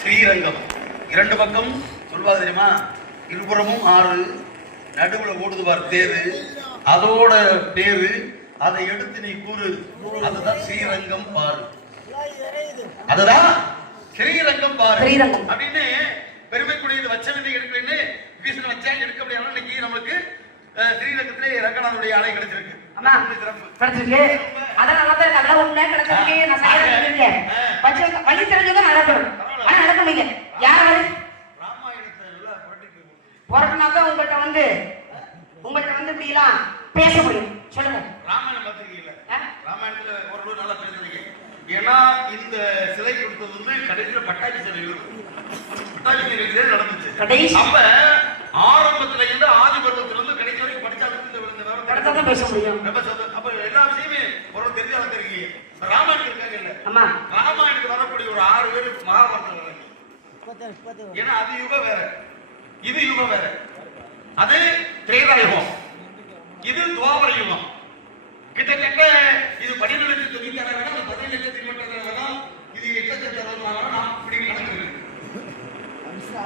ஸ்ரீரங்கம். இரண்டு பக்கம் சொல்வாங்க தெரியுமா? இருபுறமும் ஆறு நடுவுல ஓடுது பார் தேரு. அதோட பேரு அதை எடுத்து நீ கூறு. அதுதான் ஸ்ரீரங்கம் பாரு. அதுதான் ஸ்ரீரங்கம் பாரு. அப்படின்னு பெருமைக்குரியது வச்ச வேண்டிய எடுக்கிறேன்னு வீசன வச்சா எடுக்க முடியாம இன்னைக்கு அஹ், ஸ்ரீரங்கத்திலே ரங்கநாதனுடைய ஆலை கிடைச்சிருக்கு. சிறப்பு. கிடைச்சிருக்கு. அதெல்லாம் நல்லா இருக்கு. அதெல்லாம் உண்மை கிடைச்சிருக்கு. நான் செய்யறேன் வச்சு வழி தெரிஞ்சதும் ஆனா நடக்க முடியல. யார் வழி தான் உங்கள்கிட்ட வந்து உங்கள்கிட்ட வந்து இப்படி எல்லாம் பேச முடியும். சொல்லுங்க. ராமாயணம் பார்த்துருக்கீங்களா? ராமாயணத்துல ஓரளவு நல்லா பேசுறீங்க ஏன்னா இந்த சிலை கொடுத்தது வந்து கடைசியில பட்டாபி சிலை பட்டாபி சிலை நடந்துச்சு. கடைசி. அப்ப ஆரம்பத்துல இருந்து ஆதி பருவத்துல இருந்து கடைசி வரைக்கும் படிச்சாலும் இந்த இந்த விவரம் கிடைச்சா தான் பேச முடியும். அப்ப எல்லா விஷயமே ஒரு தெரிஞ்ச வந்திருக்கீங்க இப்ப ராமாயணம் இருக்காங்க இல்ல? அம்மா ராமாயணத்துக்கு வரக்கூடிய ஒரு ஆறு பேர் மகாபாரதம். ஏன்னா அது யுகம் வேற. இது யுகம் வேற. அது திரேதா யுகம். இது துவாபர யுகம் கிட்டத்தட்ட இது பன்னிரெண்டு லட்சத்தி தொண்ணூத்தி ஆறாயிரம் அது பதினேழு லட்சத்தி இருபத்தி ஆறாயிரம் இது எட்டு லட்சத்தி அறுபதாயிரம் நான் இப்படி கணக்கு இருக்கு.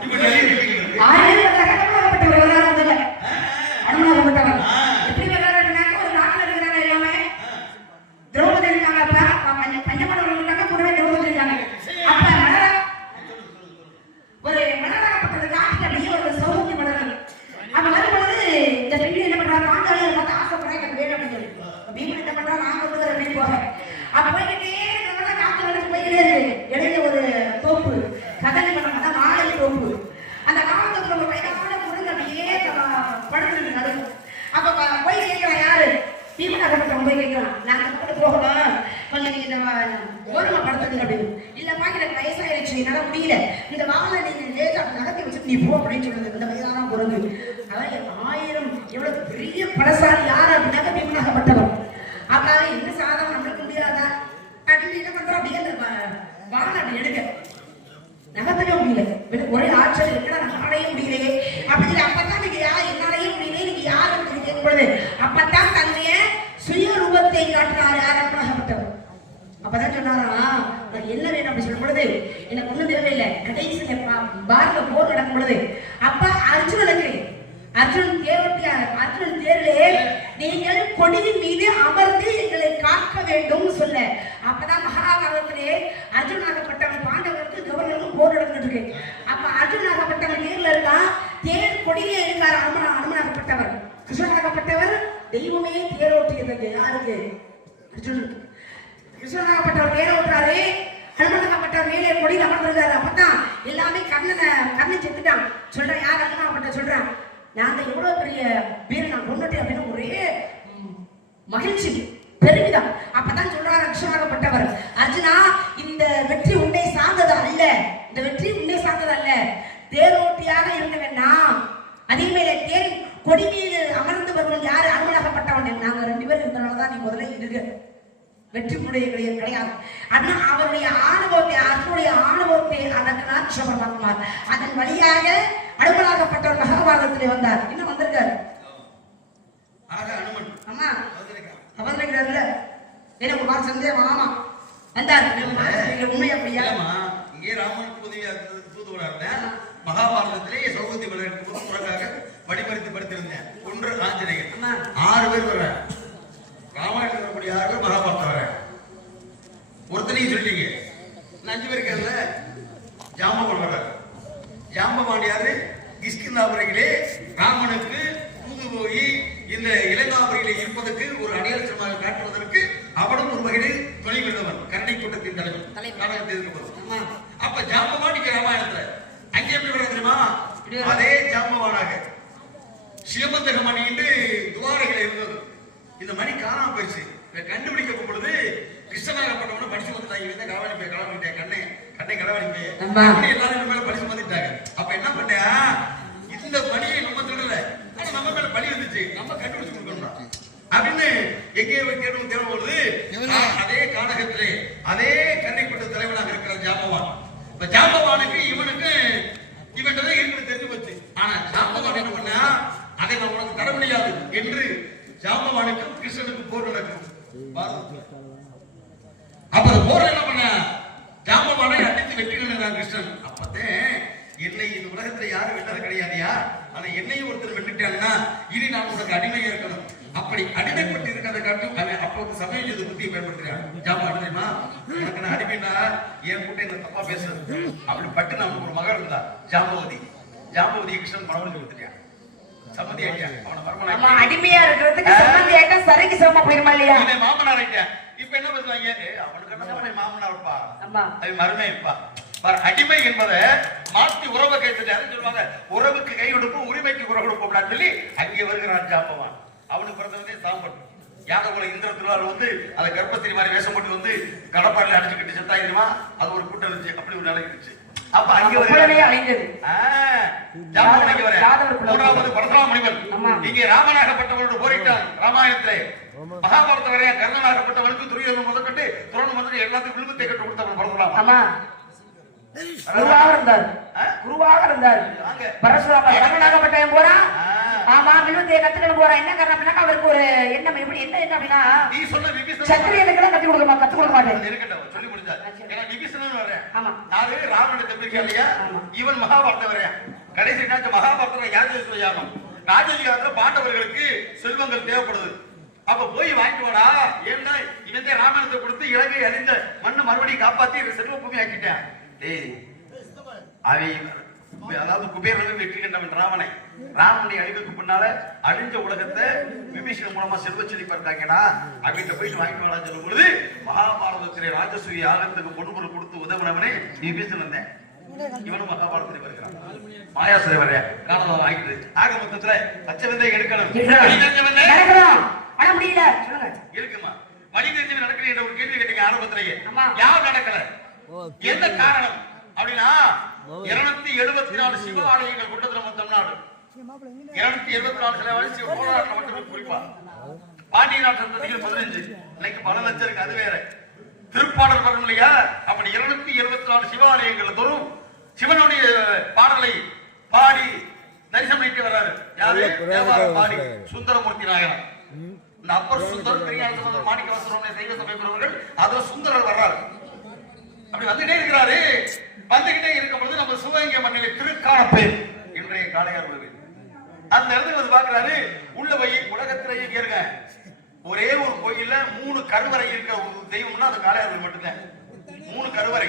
இப்ப நிறைய இருக்கு. ஆயிரம் அனுமனாகப்பட்ட ஒரு விவகாரம் வந்தது அனுமனாகப்பட்டவர் எப்படி விவகாரம் ஒரு நாட்டில் இருக்கிறாங்க எல்லாமே திரௌபதி இருக்காங்க அப்ப பஞ்ச பஞ்சமடம் இருக்காங்க கூடவே திரௌபதி இருக்காங்க அப்ப மலரா ஒரு மலராகப்பட்டது காட்டுல அப்படியே ஒரு சௌகரிய மலர்கள் அப்ப வரும்பொழுது இந்த பெண் என்ன பண்றாங்க ஆண்களை பார்த்து ஆசைப்படுறேன் எனக்கு வேணும் அப்படின்னு சொல்லி பீமன் என்ன பண்றா நான் கொடுக்குற அப்படின்னு போக அப்ப போய்கிட்டே இருக்கிறவங்க காத்து நடந்து போய்கிட்டே இருக்கு இடையில ஒரு தோப்பு கதலி பண்ண அதான் வாழை தோப்பு அந்த காலத்துல ஒரு வயதான முருங்க அப்படியே படுத்து நடுவு அப்ப ப- போய் கேட்கிறான் யாரு பீமன் போய் கேட்கிறான் கொஞ்சம் நீங்க இந்த படுத்துங்க அப்படின்னு. இல்லப்பா எனக்கு வயசாயிருச்சு. என்னால முடியல. இந்த வாழை நீங்க லேசா நகர்த்தி வச்சுட்டு நீ போ அப்படின்னு இந்த வயதான குரங்கு அதான் ஆயிரம் எவ்வளவு பெரிய பலசாலி யார் அப்படின்னாக்க பீமனாகப்பட்டவர் அதனால என்ன சாதம் நம்மளுக்கு முடியாதா? அப்படின்னு என்ன பண்றோம் அப்படியே அந்த அப்படி எடுக்க. நகர்த்தவே முடியல. ஒரே ஆற்றல். என்னடா நம்மளாலேயே முடியலையே அப்படி சொல்லி அப்பதான் நீங்க யார் என்னாலேயே முடியலையே நீங்க யார் அப்படின்னு கேட்கும் பொழுது அப்பதான் தன்னுடைய சுய ரூபத்தை காட்டினார் ஆரம்பமாகப்பட்டவர் அப்பதான் சொன்னாரா நான் என்ன வேணும் அப்படி சொல்லும் பொழுது எனக்கு ஒண்ணும் தேவையில்லை. கடைசி பாரத போர் நடக்கும் பொழுது அப்ப அர்ஜுனனுக்கு அர்ஜுனன் தேரோட்டியார் அர்ஜுனன் தேரிலே நீங்கள் கொடியின் மீது அமர்ந்து எங்களை காக்க வேண்டும் சொல்ல. அப்பதான் மகாபாரதத்திலே அர்ஜுனாகப்பட்டவன் பாண்டவர்களுக்கு கவர்னருக்கும் போர் நடந்துட்டு இருக்கு அப்ப அர்ஜுனாகப்பட்டவன் தேர்ல இருக்கா தேர் கொடியே இருக்கார் அனுமனா அனுமனாகப்பட்டவர் கிருஷ்ணனாகப்பட்டவர் தெய்வமே தேரோட்டியது யாருக்கு? அர்ஜுனனுக்கு. கிருஷ்ணனாகப்பட்டவர் மேலே ஓட்டுறாரு ஹனுமனாகப்பட்டவர் மேலே கொடியில் அமர்ந்திருந்தாரு. அப்பதான் எல்லாமே கண்ணனை கண்ணை செத்துட்டான். சொல்றேன் யார் ஹனுமனாகப்பட்ட சொல்றான் நாங்க எவ்வளவு பெரிய வீரன் நான் கொண்டுட்டேன் அப்படின்னு ஒரே மகிழ்ச்சி பெருமிதம். அப்பதான் சொல்றாரு கிருஷ்ணனாகப்பட்டவர் அர்ஜுனா இந்த வெற்றி உன்னை சார்ந்தது அல்ல. இந்த வெற்றி உன்னை சார்ந்தது அல்ல. தேரோட்டியாக இருக்க வேண்டாம் அதே மேலே தேர் கொடி மீது அமர்ந்து வருவன் யாரு? அனுமனாகப்பட்டவன் நாங்க ரெண்டு பேரும் இருந்தனாலதான் நீ முதல்ல இருக்க வெற்றி முடைய கிடையாது. ஆனா அவருடைய ஆணவத்தை அர்ஜுனுடைய ஆணவத்தை அடக்கினார் பரமாத்மா அதன் வழியாக அனுமனாகப்பட்டவர் மகாபாரதத்திலே வந்தார். இன்னும் வந்திருக்காரு? ஆக அனுமன். அம்மா வந்திருக்கான். வந்திருக்கிறாருல்ல எனக்கு ஒரு மாதிரி சந்தேகம் ஆமா வந்தார். உண்மை அப்படியா? இங்கே ராமனுக்கு உதவியா தூதுவராக மகாபாரதத்திலே போது உனக்காக வழிமறித்து படுத்திருந்தேன். ஒன்று ஆஞ்சநேயர். ஆறு பேர் வர ராமாயணம் வரக்கூடிய ஆறு பேர் மகாபாரதம் வர ஒருத்தனையும் சொல்லிட்டீங்க இன்னும் அஞ்சு பேர் இருக்காருல்ல ஜாம்பவான் வர ஜாம்பவான் யாரு கிஷ்கிந்தாபுரியிலே ராமனுக்கு தூது போய் இந்த இலங்காபுரியிலே இருப்பதற்கு ஒரு அடையாளமாக காட்டுவதற்கு அவனும் ஒரு வகையில் துணை கொண்டவன் கருணை கூட்டத்தின் தலைவர். அப்ப ஜாம்பவான் இங்க ராமாயணத்துல அங்க எப்படி வர தெரியுமா? இப்படி வரும். அதே ஜாம்பவானாக. துவாரைகள் இருந்தது. இந்த மணி காணாம போயிடுச்சு. இதை கண்டுபிடிக்கப்படும் பொழுது கிருஷ்ணனாகப்பட்டவன படிச்சு வந்துட்டாங்க. இவன் காவாணி போய் கண்ணை கண்ணை களவாணி போய் அம்மா. அப்படி எல்லாரும் நம்ம மேல படிச்சு வந்துட்டாங்க. அப்ப என்ன இந்த பணியை நம்ம திருடல ஆனா நம்ம மேல பழி வந்துச்சு. நம்ம கண்டுபிடிச்சு கொடுக்கணும் அப்படின்னு எங்கே கேட்டு தேவை பொழுது நான் அதே கானகத்திலே. அதே கன்னிப்பட்ட தலைவனாக இருக்கிற ஜாம்பவான் இப்ப ஜாம்பவானுக்கு இவனுக்கு இவன்கிட்ட தான் இருக்கிறது தெரிஞ்சு போச்சு ஆனா ஜாம்பவான் என்ன பண்ணா அதை நான் உனக்கு தர முடியாது என்று ஜாம்பவானுக்கும் கிருஷ்ணனுக்கும் போர் நடக்கும் அப்ப அந்த போர் என்ன பண்ண ஜாம்பவானை அடித்து வெற்றி கண்டான் கிருஷ்ணன் அப்பதான் என்னை இந்த உலகத்துல யாரும் வெல்லது கிடையாதுயா? ஆனா என்னையும் ஒருத்தர் வென்னுட்டாங்கன்னா இனி நான் உனக்கு அடிமையா இருக்கணும். அப்படி அடிமைப்பட்டு இருக்கிறத காட்டும் அவன் அப்போ வந்து சமயம் செய்த புத்தியை பயன்படுத்துறான். ஜாமா அடிமைமா எனக்கு நான் அடிமைனா என் கூட்ட என்ன தப்பா பேசுறது? அப்படி பட்டு நமக்கு ஒரு மகள் இருந்தா ஜாம்பவதி. ஜாம்பவதி கிருஷ்ணன் மனவன் கொடுத்துட்டான் அவனை அடிமையா இருக்கிறதுக்கு சம்மந்தி ஆயிட்டா சரிக்கு சமமா போயிருமா இல்லையா? இவன் மாமனார் ஆயிட்டான். இப்ப என்ன ஏய், அவனுக்கு அவனை மாமனார்ப்பா ஆமா அது மருமை பார், அடிமை என்பதை மாற்றி உறவை கைத்துட்டாரு சொல்லுவாங்க? உறவுக்கு கை கொடுப்போம் உரிமைக்கு குறை கொடுப்போம் சொல்லி அங்கே வருகிறான் ஜாம்பவான். அவனுக்கு பிறந்தவனே சாம்பன். யாக போல இந்திர திருவாரூர் வந்து அந்த கர்ப்பத்திரி மாதிரி வேஷம் போட்டு வந்து கடப்பாறையில அடிச்சுக்கிட்டு செத்தா தெரியுமா? அது ஒரு கூட்டம் இருந்துச்சு. அப்படி ஒரு நிலை இருந்துச்சு. அப்ப அங்கே அழிந்தது. மூன்றாவது பரசுராம முனிவன். இங்கே ராமனாகப்பட்டவனோடு போரிட்டான் ராமாயணத்திலே மகாபாரத வரைய கர்ணனாகப்பட்டவனுக்கு துரியோதனன் முதற்கொண்டு துரோணம் வந்து எல்லாத்துக்கும் விழுந்து கட்டு கொடுத்தவன் பரசுராமன். குருவாக இருந்தார்? குருவாக இருந்தார். பரசுராம கர்ணனாகப்பட்டவன் போறான். ஆமா விழுத்தைய கத்துக்கணும் போறான் என்ன காரணம் அப்படின்னா அவருக்கு ஒரு எண்ணம் எப்படி என்ன என்ன அப்படின்னா சத்திரியனுக்கு எல்லாம் கத்து கொடுக்க மா- கத்து கொடுக்க மாட்டேன். இருக்கட்டும். சொல்லி விபீஷணன் வர்றேன். ஆமா. நாலு ராவணனை தப்பிருக்கா இல்லையா. இவன் மகாபாரத வரையன் கடைசி என்னாச்சு மகாபாரதம் யாஜேஸ்வர யாகம். ராஜஜீகாத்துல பாண்டவர்களுக்கு செல்வங்கள் தேவைப்படுது. அப்ப போய் வாங்கிட்டு வாடா. ஏன்னா இவன் தான் ராமாயணத்தை கொடுத்து இலங்கை அழிந்த மண்ணை மறுபடியும் காப்பாத்தி செல்வ பூமி ஆக்கிட்டேன் அதாவது குபேரன் வெற்றி கண்டவன் ராவனை ராவனுடைய அழிவுக்கு பின்னால அழிஞ்ச உலகத்தை விபீஷணன் மூலமா செல்வ செழிப்பா இருக்காங்கடா அவங்கிட்ட போயிட்டு வாங்கிட்டு வரலாம் சொல்லும் பொழுது மகாபாரதத்திலே ராஜசூய யாகத்துக்கு பொண்ணு கொடுத்து உதவுனவனே விபீஷணன் தான் இவனும் மகாபாரதத்தில் வருகிறான். மாயாசுரை வரைய காணலாம் வாங்கிட்டு. ஆக மொத்தத்துல பச்சை வெந்தை எடுக்கணும். இருக்குமா வழி தெரிஞ்சவன் நடக்கல என்ற ஒரு கேள்வி கேட்டீங்க ஆரம்பத்திலேயே. ஆமா. யார் நடக்கல? என்ன காரணம்? அப்படின்னா இருநூத்தி எழுபத்தி நாலு சிவ ஆலயங்கள் கொண்டது நம்ம தமிழ்நாடு. இருநூத்தி எழுபத்தி நாலு சில வயசு கோலாட்டில் மட்டும் குறிப்பா. பாண்டிய நாட்டு சந்ததிகள் பதினஞ்சு. இன்னைக்கு பல லட்சம் இருக்கு அது வேற. திருப்பாடல் வரும் இல்லையா? அப்படி இருநூத்தி எழுபத்தி நாலு சிவாலயங்கள் தோறும் சிவனுடைய பாடலை பாடி தரிசனம் பண்ணிட்டு வர்றாரு. யாரு? பாடி சுந்தரமூர்த்தி நாயகன். இந்த அப்பர் சுந்தர் பெரியார் மாணிக்க வாசகருடைய தெய்வ சபை பெறுவர்கள் அதுல சுந்தரர் வர்றாரு. அப்படி வந்துட்டே இருக்கிறாரு. வந்துகிட்டே இருக்கும் பொழுது நம்ம சிவகங்கை மண்ணில் திருக்கானப்பேர் இன்றைய காளையார் விழுது அந்த இடத்துக்கு வந்து பாக்குறாரு உள்ள போய் உலகத்திலேயே கேருங்க ஒரே ஒரு கோயில்ல மூணு கருவறை இருக்கிற ஒரு தெய்வம்னா அது காளையார் மட்டும்தான். மூணு கருவறை.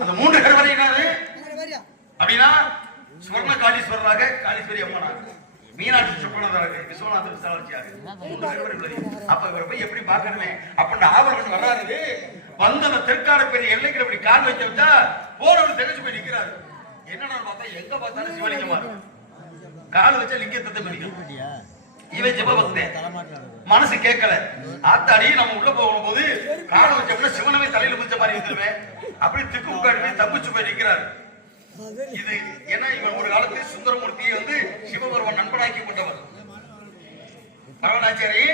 அந்த மூன்று கருவறை என்னது? அப்படின்னா சுவர்ண காளீஸ்வரராக காளீஸ்வரி அம்மனாக மீனாட்சி சுப்பனதாக விஸ்வநாத உள்ளது. அப்ப இவரை போய் எப்படி பார்க்கணுமே? அப்படின்னு ஆவலன் வர்றாரு வந்து அந்த தெற்கான பெரிய எல்லைக்கு அப்படி கால் வச்சு வச்சா போறவர் தெரிஞ்சு போய் நிக்கிறாரு. என்னன்னு பார்த்தா எங்க பார்த்தாலும் சிவலிங்கமா. கால் வச்சா லிங்கத்தை மிதிக்கும் இவன் ஜெபபக்தன். மனசு கேட்கல. ஆத்தாடி நம்ம உள்ள போகும் போது கால வச்சோம்னா சிவனமே தலையில மிச்ச மாதிரி வந்துருவேன் அப்படி திக்கு போய் தப்பிச்சு போய் நிக்கிறாரு. இது ஏன்னா இவன் ஒரு காலத்தில் சுந்தரமூர்த்தியை வந்து சிவபெருமான் நண்பனாக்கி கொண்டவர் பரவநாச்சாரி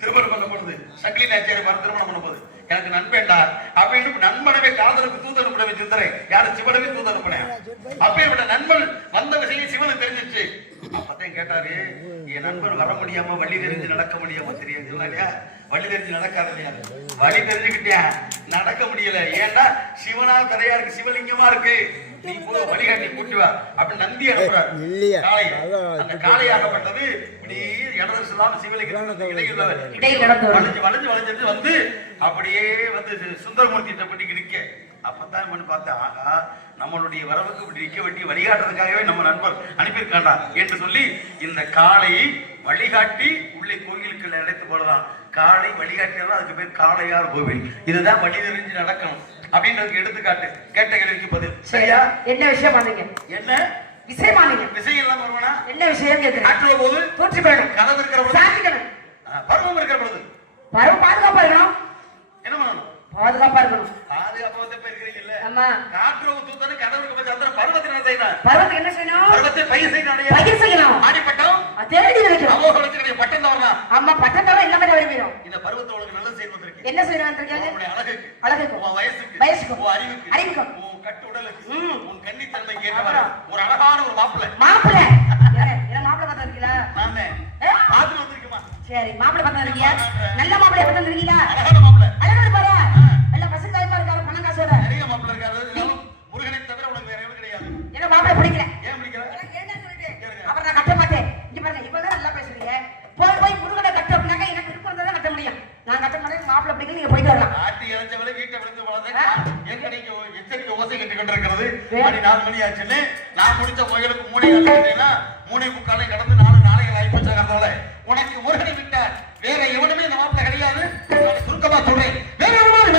திருமணம் பண்ண போனது. சக்லி நாச்சியாரி மறு திருமணம் பண்ண போது. எனக்கு நண்பேண்டா அப்படின்னு நண்பனவே காதலுக்கு தூது அனுப்பினவே சிந்தரை யாரு சிவனவே தூது அனுப்பினேன் அப்பேற்பட்ட நண்பன் வந்த விஷயம் சிவனுக்கு தெரிஞ்சிச்சு. அப்பதான் கேட்டாரு என் நண்பன் வர முடியாம வழி தெரிஞ்சு நடக்க முடியாம தெரியாது. இல்லையா வழி தெரிஞ்சு நடக்காத இல்லையா வழி தெரிஞ்சுக்கிட்டேன். நடக்க முடியல. ஏன்னா சிவனா தரையாருக்கு சிவலிங்கமா இருக்கு. நீ போய் வழிகாட்டி கூட்டி வா. அப்படின்னு நந்தி அனுப்புறாரு. அந்த காளையாகப்பட்டது இப்படி இடது சொல்லாம சிவலிங்கம். வளைஞ்சு வளைஞ்சு வளைஞ்சு வந்து அப்படியே வந்து சுந்தரமூர்த்தி பட்டிக்கு நிக்க. அப்பதான் இவன் பார்த்தேன் ஆகா நம்மளுடைய வரவுக்கு இப்படி நிக்க வெட்டி வழிகாட்டுறதுக்காகவே நம்ம நண்பர் அனுப்பியிருக்காண்டா என்று சொல்லி இந்த காளையை வழிகாட்டி உள்ளே கோயிலுக்குள்ள அழைத்து போடலாம். காளை வழிகாட்டினா அதுக்கு பேர் காளையார் கோவில். இதுதான் வழி தெரிஞ்சு நடக்கணும் அப்படின்றதுக்கு எடுத்துக்காட்டு. கேட்ட கேள்விக்கு பதில். சரியா? என்ன விஷயம் பண்ணீங்க? என்ன? விஷயமா நீங்க? விஷயம் எல்லாம் வருவானா? என்ன விஷயம் கேக்குறேன் காற்றுல போது தோற்று போயிடும் கதவு இருக்கிற பொழுது? பருவம் இருக்கிற பொழுது? பருவ பாதுகாப்பா இருக்கணும். என்ன பண்ணணும்? பாதுகாப்பா இருக்கணும். பாதுகாப்பா வந்து இப்ப இருக்கிறீங்கல்ல ஆமா. காற்று தூத்தன கதவு இருக்க பட்சம் அந்த பருவத்தை என்ன செய்யணும் பருவத்துக்கு என்ன செய்யணும்? பருவத்தை பயிர் செய்யணும் அடையா. பயிர் செய்யணும். ஆடிப்பட்டம் தேடி பட்டம் தான் வரலாம். ஆமா எல்லாமே விரும்பிடும் இந்த பருவத்தை உனக்கு நல்லது செய்ய வந்திருக்கு. என்ன அழகுக்கு அழகுக்கு. உன் வயசுக்கு வயசுக்கு. உன் அறிவுக்கு அறிவுக்கு. உன் கட்டு உடலுக்கு. உன் ஏற்றவாறு அப்புறம்? ஒரு அழகான ஒரு மாப்பிள்ளை. மாப்பிள்ளை. என்ன மாப்பிள்ளை பார்த்தா இருக்கீங்களா ஏ? பார்த்து வந்திருக்குமா சரி மாப்பிள்ளை பார்த்தா இருக்கீங்க நல்ல மாப்பிள்ளை பார்த்தா இருக்கீங்களா அழகான மாப்பிள்ளை. அழகான கட்டி கொண்டிருக்கிறது மணி நாலு மணி ஆச்சுன்னு நான் முடிச்ச கோயிலுக்கு மூணை கட்டிட்டேன்னா மூணை முக்காலை கடந்து நாலு நாளைகள் ஆயிப்போச்சாங்கிறதால உனக்கு முருகனை விட்ட வேற எவனுமே இந்த மாப்பிள்ள கிடையாது. சுருக்கமா சொல்றேன். வேற எவனும்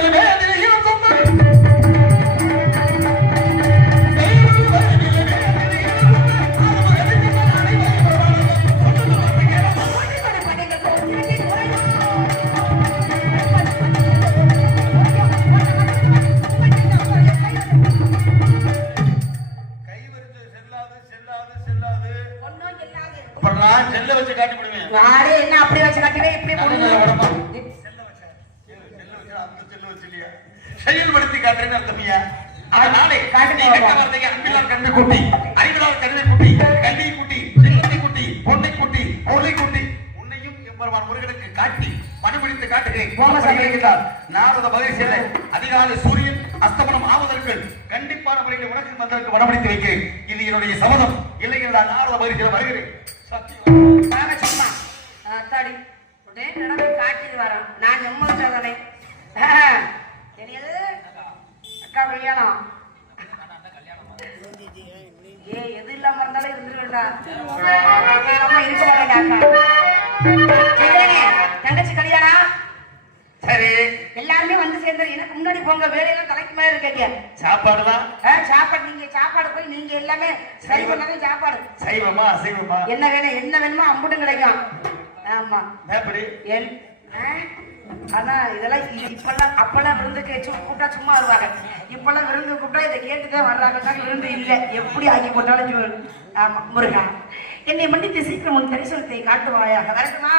வார்த்தைக்கு அன்பிலார் கண்ணை கூட்டி அறிவிலார் கண்ணை கூட்டி கல்வி கூட்டி செல்வத்தை கூட்டி பொன்னை கூட்டி பொருளை கூட்டி உன்னையும் எம்பெருமான் முருகனுக்கு காட்டி மனுபிடித்து காட்டுகிறேன். சொல்லுகிறார் நாரத மகேஷியரை அதிகாலை சூரியன் அஸ்தமனம் ஆவதற்கு கண்டிப்பான முறையில் உனக்கு வந்ததற்கு மனமடித்து வைக்கிறேன். இது என்னுடைய சபதம். இல்லை என்றால் நாரத வருகிறேன் சத்தியம் நாங்க சும்மா அத்தாடி உடனே நடந்து காட்டிட்டு வரோம். நான் சும்மா சாதனை? தெரியாது. அக்கா கல்யாணம் இருக்க மாட்டேங்க அக்கா? தங்கச்சி கல்யாணம் சரி. எல்லாருமே வந்து சேர்ந்து எனக்கு முன்னாடி போங்க வேலையெல்லாம் தலைக்கு மேல இருக்கீங்க. சாப்பாடுதான் ஆ, சாப்பாடு நீங்க சாப்பாடு போய் நீங்க எல்லாமே சரி பண்ணாலும் சாப்பாடு. சைவமா அசைவமா? என்ன வேணும் என்ன வேணுமோ அம்புட்டும் கிடைக்கும். ஆமா. எப்படி என்? ஆனா இதெல்லாம் இப்பெல்லாம் அப்பெல்லாம் விருந்துக்கு சும்மா கூப்பிட்டா சும்மா வருவாங்க. இப்பெல்லாம் விருந்து கூப்பிட்டா இதை கேட்டுதான் வர்றாங்க விருந்து இல்லை. எப்படி ஆக்கி போட்டாலும் முருகா. என்னை மன்னித்து சீக்கிரம் உன் தரிசனத்தை காட்டுவாயாக. வரட்டுமா?